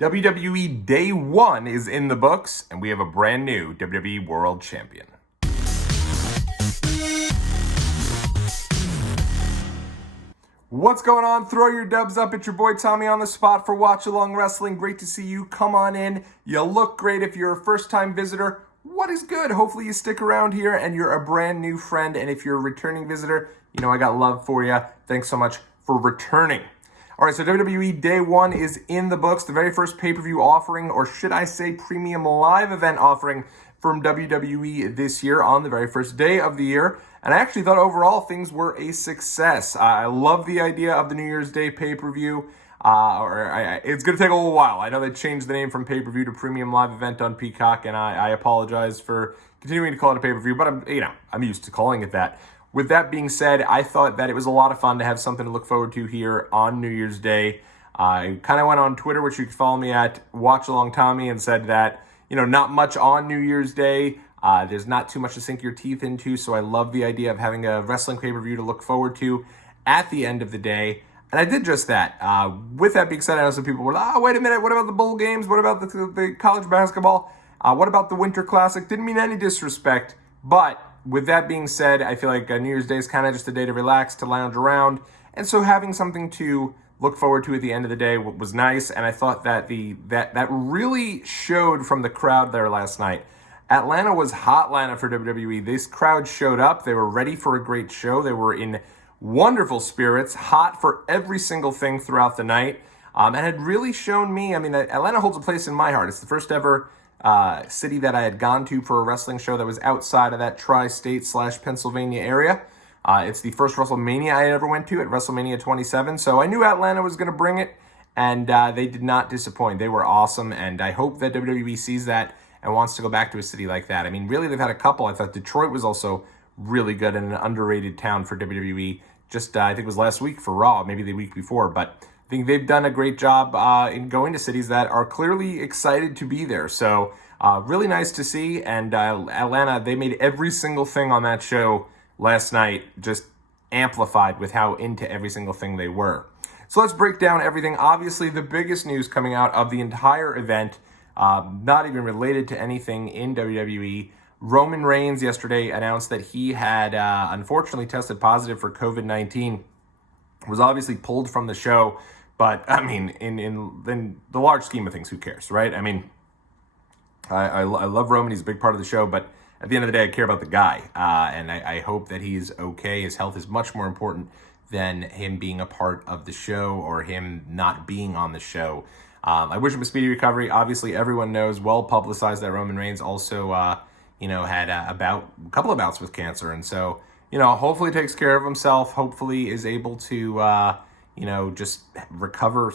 WWE Day 1 is in the books, and we have a brand new WWE World Champion. What's going on? Throw your dubs up. It's your boy Tommy on the spot for Watchalong Wrestling. Great to see you. Come on in. You look great if you're a first-time visitor. What is good? Hopefully you stick around here and you're a brand new friend. And if you're a returning visitor, you know I got love for you. Thanks so much for returning. All right, so WWE Day 1 is in the books. The very first pay-per-view offering, or should I say premium live event offering from WWE this year on the very first day of the year. And I actually thought overall things were a success. I love the idea of the New Year's Day pay-per-view. It's going to take a little while. I know they changed the name from pay-per-view to premium live event on Peacock, and I apologize for continuing to call it a pay-per-view, but I'm used to calling it that. With that being said, I thought that it was a lot of fun to have something to look forward to here on New Year's Day. I kind of went on Twitter, which you can follow me at Watchalong Tommy, and said that, not much on New Year's Day. There's not too much to sink your teeth into, so I love the idea of having a wrestling pay-per-view to look forward to at the end of the day. And I did just that. With that being said, I know some people were like, wait a minute, what about the bowl games? What about the college basketball? What about the Winter Classic? Didn't mean any disrespect, but with that being said, I feel like New Year's Day is kind of just a day to relax, to lounge around. And so having something to look forward to at the end of the day was nice. And I thought that that really showed from the crowd there last night. Atlanta was Hotlanta for WWE. This crowd showed up. They were ready for a great show. They were in wonderful spirits, hot for every single thing throughout the night. And had really shown me, Atlanta holds a place in my heart. It's the first ever city that I had gone to for a wrestling show that was outside of that tri-state / Pennsylvania area. It's the first WrestleMania I ever went to at WrestleMania 27. So I knew Atlanta was going to bring it, and they did not disappoint. They were awesome, and I hope that WWE sees that and wants to go back to a city like that. Really, they've had a couple. I thought Detroit was also really good and an underrated town for WWE. Just, I think it was last week for Raw, maybe the week before, but I think they've done a great job in going to cities that are clearly excited to be there. So really nice to see. And Atlanta, they made every single thing on that show last night just amplified with how into every single thing they were. So let's break down everything. Obviously, the biggest news coming out of the entire event, not even related to anything in WWE, Roman Reigns yesterday announced that he had unfortunately tested positive for COVID-19, was obviously pulled from the show. But, in the large scheme of things, who cares, right? I love Roman. He's a big part of the show. But at the end of the day, I care about the guy. And I hope that he's okay. His health is much more important than him being a part of the show or him not being on the show. I wish him a speedy recovery. Obviously, everyone knows, well-publicized, that Roman Reigns also, had a couple of bouts with cancer. And so, hopefully takes care of himself. Hopefully is able to... just recover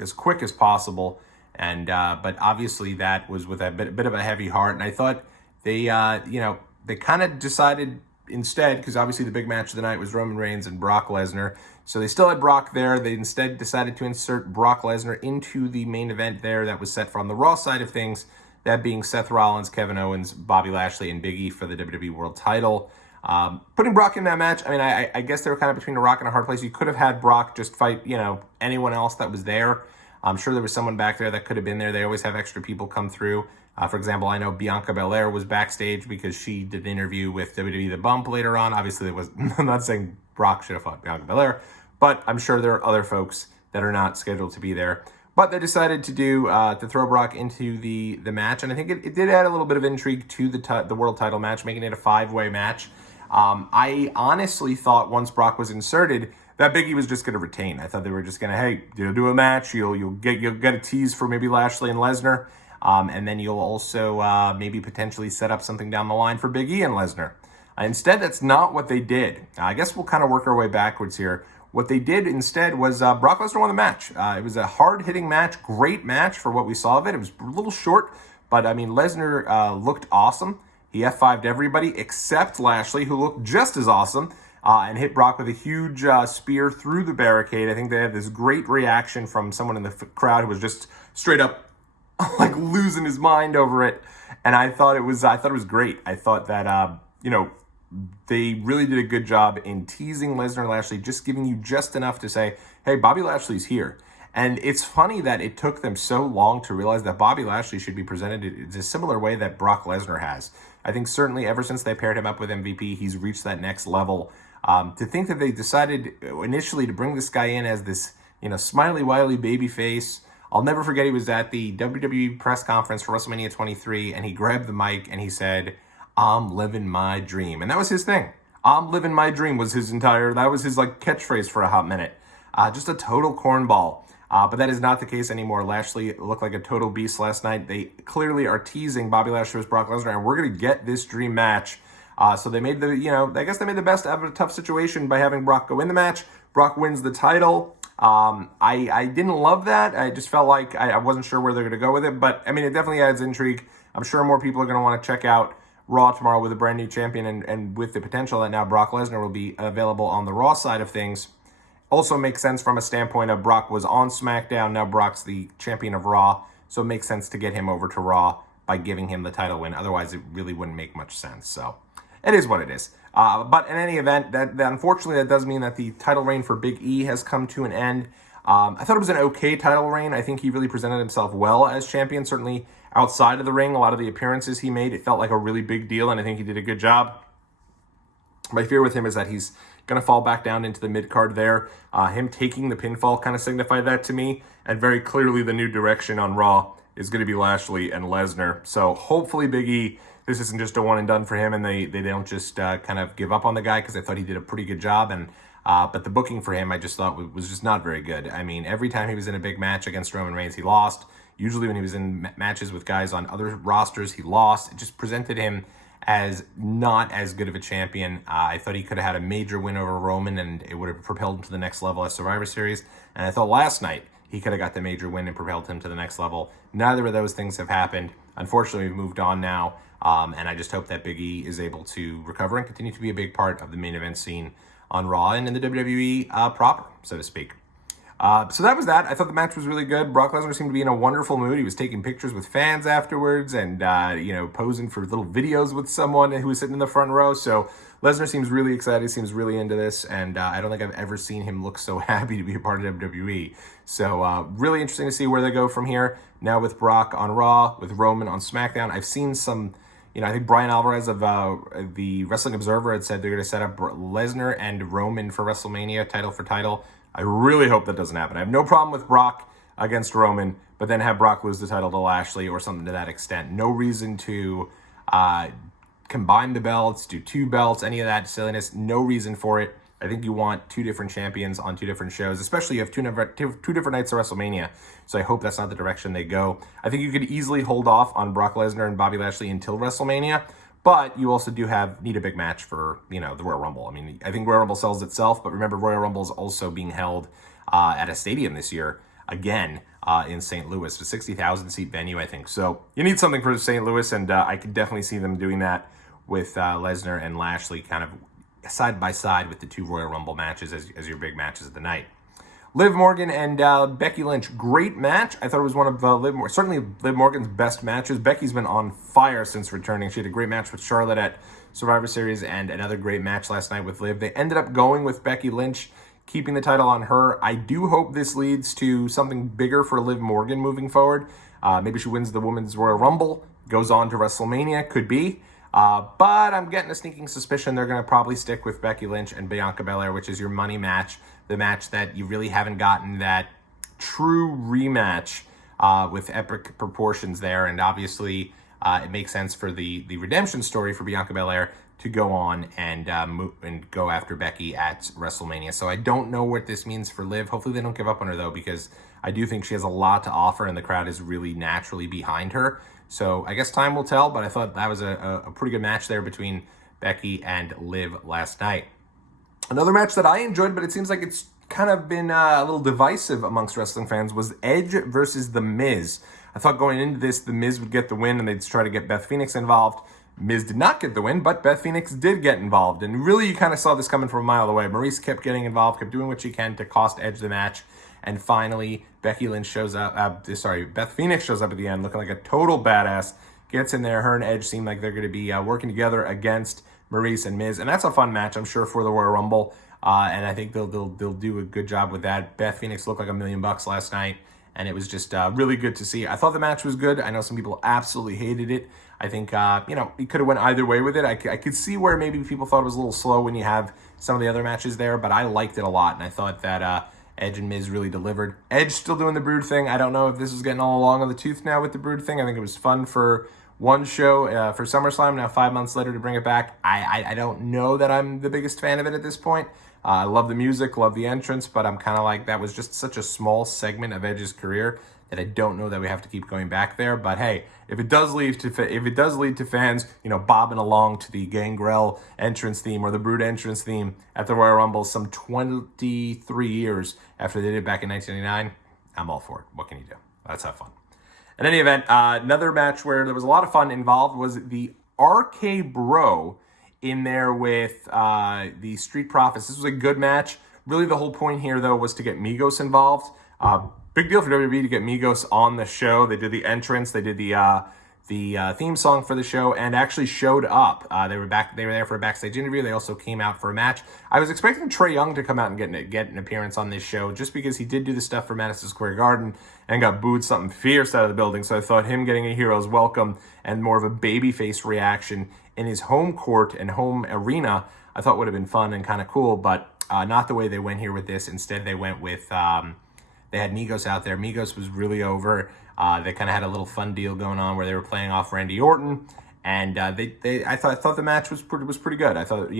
as quick as possible. And, but obviously that was with a bit of a heavy heart. And I thought they kind of decided instead, because obviously the big match of the night was Roman Reigns and Brock Lesnar. So they still had Brock there. They instead decided to insert Brock Lesnar into the main event there that was set for on the Raw side of things, that being Seth Rollins, Kevin Owens, Bobby Lashley, and Big E for the WWE World title. Putting Brock in that match, I guess they were kind of between a rock and a hard place. You could have had Brock just fight, anyone else that was there. I'm sure there was someone back there that could have been there. They always have extra people come through. For example, I know Bianca Belair was backstage because she did an interview with WWE The Bump later on. Obviously, I'm not saying Brock should have fought Bianca Belair, but I'm sure there are other folks that are not scheduled to be there. But they decided to throw Brock into the match, and I think it did add a little bit of intrigue to the world title match, making it a 5-way match. I honestly thought once Brock was inserted that Big E was just going to retain. I thought they were just going to, hey, you'll do a match, you'll get a tease for maybe Lashley and Lesnar, and then you'll also maybe potentially set up something down the line for Big E and Lesnar. Instead, that's not what they did. I guess we'll kind of work our way backwards here. What they did instead was Brock Lesnar won the match. It was a hard-hitting match, great match for what we saw of it. It was a little short, but Lesnar looked awesome. He F5'd everybody except Lashley, who looked just as awesome, and hit Brock with a huge spear through the barricade. I think they had this great reaction from someone in the crowd who was just straight up like losing his mind over it. And I thought it was great. I thought that they really did a good job in teasing Lesnar and Lashley, just giving you just enough to say, hey, Bobby Lashley's here. And it's funny that it took them so long to realize that Bobby Lashley should be presented in a similar way that Brock Lesnar has. I think certainly ever since they paired him up with MVP, he's reached that next level. To think that they decided initially to bring this guy in as this, smiley, wily baby face. I'll never forget he was at the WWE press conference for WrestleMania 23, and he grabbed the mic and he said, "I'm living my dream." And that was his thing. "I'm living my dream" was that was his catchphrase for a hot minute. Just a total cornball. But that is not the case anymore. Lashley looked like a total beast last night. They clearly are teasing Bobby Lashley as Brock Lesnar, and we're going to get this dream match. So they made I guess they made the best out of a tough situation by having Brock go in the match. Brock wins the title. I didn't love that. I just felt like I wasn't sure where they're going to go with it. But, it definitely adds intrigue. I'm sure more people are going to want to check out Raw tomorrow with a brand new champion and with the potential that now Brock Lesnar will be available on the Raw side of things. Also makes sense from a standpoint of Brock was on SmackDown, now Brock's the champion of Raw, so it makes sense to get him over to Raw by giving him the title win. Otherwise, it really wouldn't make much sense. So it is what it is. But in any event, that unfortunately that does mean that the title reign for Big E has come to an end. I thought it was an okay title reign. I think he really presented himself well as champion. Certainly outside of the ring, a lot of the appearances he made, it felt like a really big deal, and I think he did a good job. My fear with him is that he's going to fall back down into the mid-card there. Him taking the pinfall kind of signified that to me. And very clearly the new direction on Raw is going to be Lashley and Lesnar. So hopefully Big E, this isn't just a one and done for him and they don't just kind of give up on the guy, because I thought he did a pretty good job. But the booking for him I just thought was just not very good. Every time he was in a big match against Roman Reigns, he lost. Usually when he was in matches with guys on other rosters, he lost. It just presented him as not as good of a champion. I thought he could have had a major win over Roman and it would have propelled him to the next level at Survivor Series. And I thought last night he could have got the major win and propelled him to the next level. Neither of those things have happened. Unfortunately, we've moved on now. And I just hope that Big E is able to recover and continue to be a big part of the main event scene on Raw and in the WWE proper, so to speak. So that was that. I thought the match was really good. Brock Lesnar seemed to be in a wonderful mood. He was taking pictures with fans afterwards and, posing for little videos with someone who was sitting in the front row. So Lesnar seems really excited, seems really into this. And I don't think I've ever seen him look so happy to be a part of WWE. So really interesting to see where they go from here. Now with Brock on Raw, with Roman on SmackDown. I've seen some, I think Brian Alvarez of the Wrestling Observer had said they're going to set up Lesnar and Roman for WrestleMania, title for title. I really hope that doesn't happen. I have no problem with Brock against Roman, but then have Brock lose the title to Lashley or something to that extent. No reason to combine the belts, do two belts, any of that silliness. No reason for it. I think you want two different champions on two different shows, especially you have two different nights of WrestleMania. So I hope that's not the direction they go. I think you could easily hold off on Brock Lesnar and Bobby Lashley until WrestleMania. But you also need a big match for, the Royal Rumble. I think Royal Rumble sells itself, but remember Royal Rumble is also being held at a stadium this year, again, in St. Louis, a 60,000 seat venue, I think. So you need something for St. Louis, and I could definitely see them doing that with Lesnar and Lashley kind of side by side with the two Royal Rumble matches as your big matches of the night. Liv Morgan and Becky Lynch, great match. I thought it was one of certainly Liv Morgan's best matches. Becky's been on fire since returning. She had a great match with Charlotte at Survivor Series and another great match last night with Liv. They ended up going with Becky Lynch, keeping the title on her. I do hope this leads to something bigger for Liv Morgan moving forward. Maybe she wins the Women's Royal Rumble, goes on to WrestleMania, could be. But I'm getting a sneaking suspicion they're going to probably stick with Becky Lynch and Bianca Belair, which is your money match, the match that you really haven't gotten that true rematch with epic proportions there. And obviously, it makes sense for the redemption story for Bianca Belair to go on and go after Becky at WrestleMania. So I don't know what this means for Liv. Hopefully they don't give up on her, though, because I do think she has a lot to offer, and the crowd is really naturally behind her. So I guess time will tell, but I thought that was a pretty good match there between Becky and Liv last night. Another match that I enjoyed, but it seems like it's kind of been a little divisive amongst wrestling fans, was Edge versus The Miz. I thought going into this, The Miz would get the win, and they'd try to get Beth Phoenix involved. Miz did not get the win, but Beth Phoenix did get involved. And really, you kind of saw this coming from a mile away. Maurice kept getting involved, kept doing what she can to cost Edge the match. And finally, Beth Phoenix shows up at the end looking like a total badass, gets in there. Her and Edge seem like they're going to be working together against Maurice and Miz. And that's a fun match, I'm sure, for the Royal Rumble. and I think they'll do a good job with that. Beth Phoenix looked like $1 million last night, and it was just really good to see. I thought the match was good. I know some people absolutely hated it. I think, it could have went either way with it. I could see where maybe people thought it was a little slow when you have some of the other matches there, but I liked it a lot, and I thought that Edge and Miz really delivered. Edge still doing the Brood thing. I don't know if this is getting all along on the tooth now with the Brood thing. I think it was fun for one show for SummerSlam. Now 5 months later to bring it back. I don't know that I'm the biggest fan of it at this point. I love the music, love the entrance, but I'm kind of like, that was just such a small segment of Edge's career that I don't know that we have to keep going back there. But hey, if it does lead to fans, bobbing along to the Gangrel entrance theme or the Brood entrance theme at the Royal Rumble some 23 years after they did it back in 1999, I'm all for it. What can you do? Let's have fun. In any event, another match where there was a lot of fun involved was the RK Bro in there with the Street Profits. This was a good match. Really, the whole point here, though, was to get Migos involved. Big deal for WWE to get Migos on the show. They did the entrance. They did the theme song for the show and actually showed up. They were there for a backstage interview. They also came out for a match. I was expecting Trae Young to come out and get an appearance on this show just because he did do the stuff for Madison Square Garden and got booed something fierce out of the building. So I thought him getting a hero's welcome and more of a babyface reaction in his home court and home arena, I thought would have been fun and kind of cool, but not the way they went here with this. Instead, they went with, they had Migos out there. Migos was really over. They kind of had a little fun deal going on where they were playing off Randy Orton, and I thought the match was pretty good. I thought,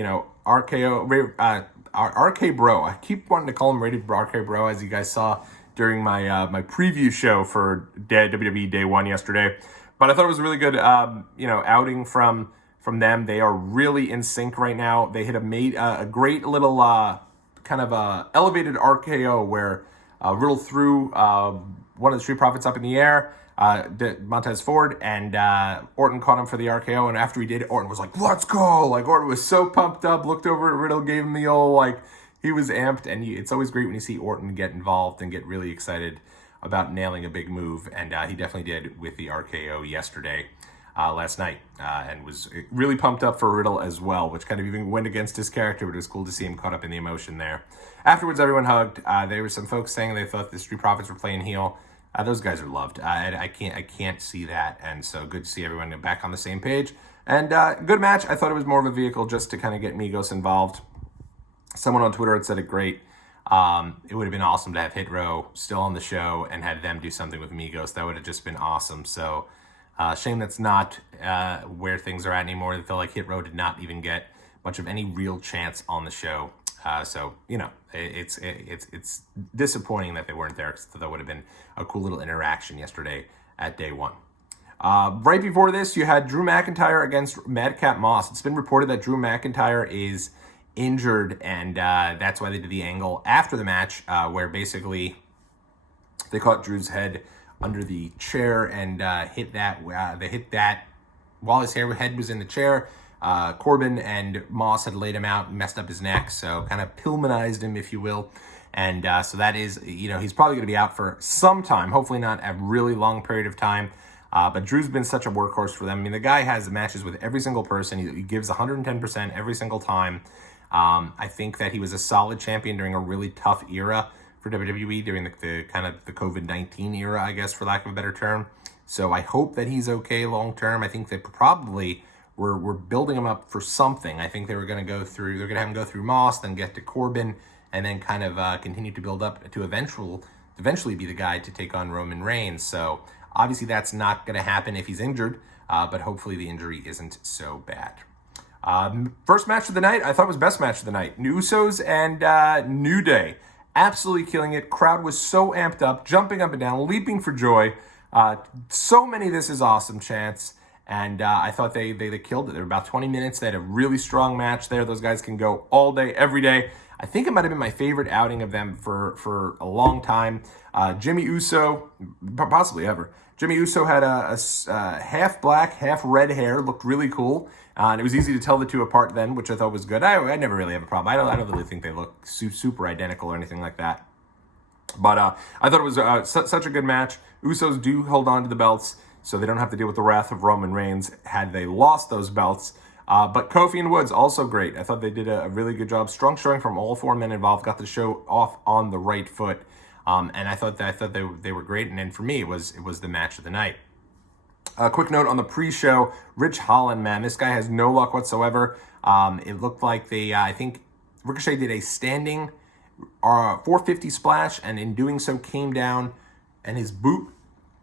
RK Bro. I keep wanting to call him Rated RK Bro, as you guys saw during my my preview show for WWE Day 1 yesterday. But I thought it was a really good outing from them. They are really in sync right now. They hit a great little kind of elevated RKO where Riddle threw one of the Street Profits up in the air, Montez Ford, and Orton caught him for the RKO. And after he did, Orton was like, "Let's go!" Like, Orton was so pumped up, looked over at Riddle, gave him the old, like, he was amped. And it's always great when you see Orton get involved and get really excited about nailing a big move. And he definitely did with the RKO yesterday. Last night, and was really pumped up for Riddle as well, which kind of even went against his character, but it was cool to see him caught up in the emotion there. Afterwards, everyone hugged. There were some folks saying they thought the Street Profits were playing heel. Those guys are loved. I can't see that, and so good to see everyone back on the same page. And good match. I thought it was more of a vehicle just to kind of get Migos involved. Someone on Twitter had said it great. It would have been awesome to have Hit Row still on the show and had them do something with Migos. That would have just been awesome. So shame that's not where things are at anymore. I feel like Hit Row did not even get much of any real chance on the show. So it's disappointing that they weren't there, because that would have been a cool little interaction yesterday at Day 1. Right before this, you had Drew McIntyre against Madcap Moss. It's been reported that Drew McIntyre is injured, and that's why they did the angle after the match, where basically they caught Drew's head under the chair and hit that. They hit that while his head was in the chair. Corbin and Moss had laid him out and messed up his neck, so kind of Pillmanized him, if you will. And so that is, he's probably going to be out for some time, hopefully not a really long period of time. But Drew's been such a workhorse for them. I mean, the guy has matches with every single person. He gives 110% every single time. I think that he was a solid champion during a really tough era for WWE, during the kind of the COVID-19 era, I guess, for lack of a better term. So I hope that he's okay long term. I think they probably were building him up for something. I think they're going to have him go through Moss, then get to Corbin, and then kind of continue to build up to eventually be the guy to take on Roman Reigns. So obviously that's not going to happen if he's injured, but hopefully the injury isn't so bad. First match of the night, I thought was best match of the night. Usos and New Day. Absolutely killing it. Crowd was so amped up, jumping up and down, leaping for joy. So many "this is awesome" chants. And I thought they killed it. They were about 20 minutes. They had a really strong match there. Those guys can go all day, every day. I think it might have been my favorite outing of them for a long time. Jimmy Uso, possibly ever. Jimmy Uso had a half black, half red hair. Looked really cool. And it was easy to tell the two apart then, which I thought was good. I never really have a problem. I don't really think they look super identical or anything like that. But I thought it was such a good match. Usos do hold on to the belts, so they don't have to deal with the wrath of Roman Reigns had they lost those belts. But Kofi and Woods, also great. I thought they did a really good job. Strong showing from all 4 men involved. Got the show off on the right foot. And I thought they were great. And then for me, it was the match of the night. A quick note on the pre-show, Rich Holland, man, this guy has no luck whatsoever. It looked like I think Ricochet did a standing 450 splash, and in doing so came down, and his boot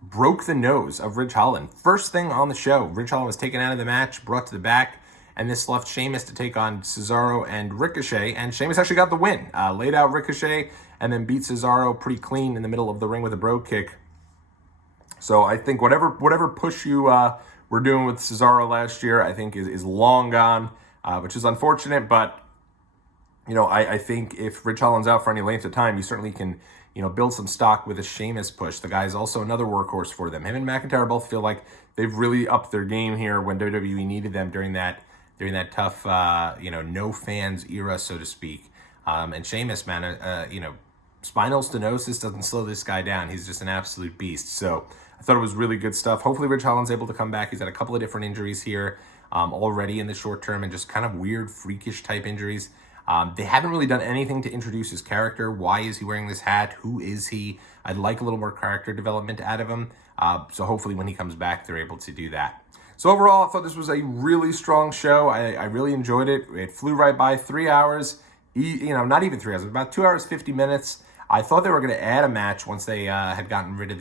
broke the nose of Rich Holland. First thing on the show, Rich Holland was taken out of the match, brought to the back, and this left Sheamus to take on Cesaro and Ricochet, and Sheamus actually got the win. Laid out Ricochet, and then beat Cesaro pretty clean in the middle of the ring with a bro kick. So I think whatever push you were doing with Cesaro last year, I think is long gone, which is unfortunate. But I think if Rich Holland's out for any length of time, you certainly can build some stock with a Sheamus push. The guy is also another workhorse for them. Him and McIntyre both feel like they've really upped their game here when WWE needed them during that tough no fans era, so to speak. And Sheamus, man, spinal stenosis doesn't slow this guy down. He's just an absolute beast. So I thought it was really good stuff. Hopefully Rich Holland's able to come back. He's had a couple of different injuries here already in the short term, and just kind of weird, freakish type injuries. They haven't really done anything to introduce his character. Why is he wearing this hat? Who is he? I'd like a little more character development out of him. So hopefully when he comes back, they're able to do that. So overall, I thought this was a really strong show. I really enjoyed it. It flew right by. 3 hours, not even 3 hours, about 2 hours, 50 minutes. I thought they were going to add a match once they had gotten rid of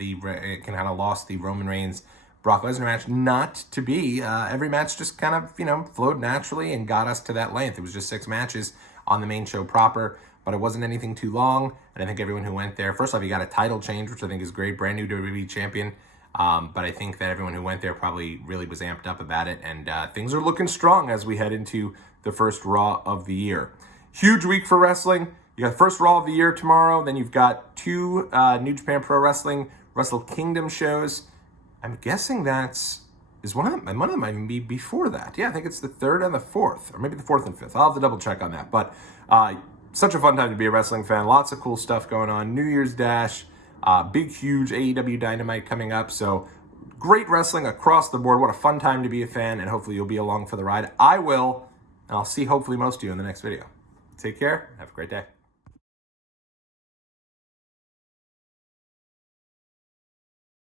lost the Roman Reigns Brock Lesnar match. Not to be. Every match just kind of, flowed naturally and got us to that length. It was just 6 matches on the main show proper, but it wasn't anything too long. And I think everyone who went there, first off, you got a title change, which I think is great, brand new WWE champion. But I think that everyone who went there probably really was amped up about it. And things are looking strong as we head into the first Raw of the year. Huge week for wrestling. You got the first Raw of the year tomorrow. Then you've got 2 New Japan Pro Wrestling Wrestle Kingdom shows. I'm guessing is one of them might even be before that. Yeah, I think it's the 3rd and the 4th, or maybe the 4th and 5th. I'll have to double check on that. But such a fun time to be a wrestling fan. Lots of cool stuff going on. New Year's Dash, big, huge AEW Dynamite coming up. So great wrestling across the board. What a fun time to be a fan, and hopefully you'll be along for the ride. I will, and I'll see hopefully most of you in the next video. Take care. Have a great day.